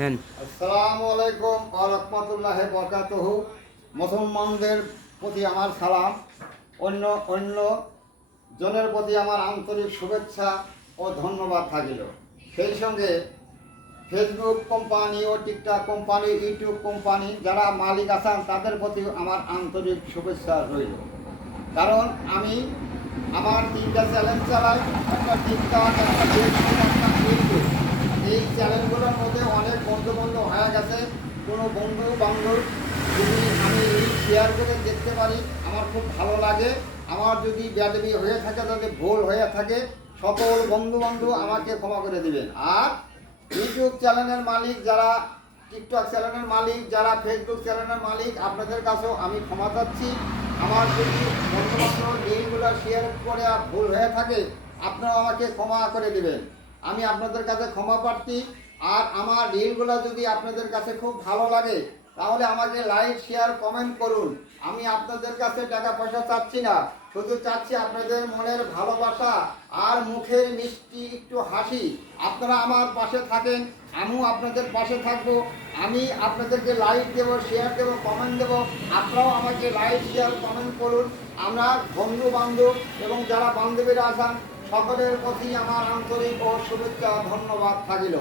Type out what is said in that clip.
নেন। আসসালামু আলাইকুম ওয়া রাহমাতুল্লাহি ওয়া বারাকাতুহু। মুসলমানদের প্রতি আমার সালাম, অন্য অন্য জনের প্রতি আমার আন্তরিক শুভেচ্ছা ও ধন্যবাদ থাকিল। সেই সঙ্গে ফেসবুক কোম্পানি ও টিকটক কোম্পানি, ইউটিউব কোম্পানি যারা মালিক আছেন তাদের প্রতি আমার আন্তরিক শুভেচ্ছা রইল। কারণ আমি আমার 3টা চ্যানেল চালাই, একটা টিকটক, একটা ফেসবুক, একটা ইউটিউব। এই চ্যানেলগুলোর মধ্যে অনেক বন্ধু বান্ধব হয়ে গেছে। কোনো বন্ধু বান্ধব যদি আমি শেয়ার করে দেখতে পারি আমার খুব ভালো লাগে। আমার যদি বেয়াদবি হয়ে থাকে, যদি ভুল হয়ে থাকে, সকল বন্ধু বান্ধব আমাকে ক্ষমা করে দিবেন। আর ইউটিউব চ্যানেলের মালিক যারা, টিকটক চ্যানেলের মালিক যারা, ফেসবুক চ্যানেলের মালিক, আপনাদের কাছেও আমি ক্ষমা চাচ্ছি। আমার যদি বন্ধুবান্ধব লিঙ্কগুলো শেয়ার করে ভুল হয়ে থাকে আপনারা আমাকে ক্ষমা করে দিবেন। আমি আপনাদের কাছে ক্ষমা প্রার্থী। আর আমার রিলগুলো যদি আপনাদের কাছে খুব ভালো লাগে তাহলে আমাকে লাইক, শেয়ার, কমেন্ট করুন। আমি আপনাদের কাছে টাকা পয়সা চাচ্ছি না, শুধু চাচ্ছি আপনাদের মনের ভালোবাসা আর মুখের মিষ্টি একটু হাসি। আপনারা আমার পাশে থাকেন, আমিও আপনাদের পাশে থাকবো। আমি আপনাদেরকে লাইক দেবো, শেয়ার দেবো, কমেন্ট দেবো। আপনারাও আমাকে লাইক, শেয়ার, কমেন্ট করুন। আমরা বন্ধু বান্ধব এবং যারা বান্ধবীরা আছেন সকলের প্রতি আমার আন্তরিক ও শুভেচ্ছা ধন্যবাদ থাকিল।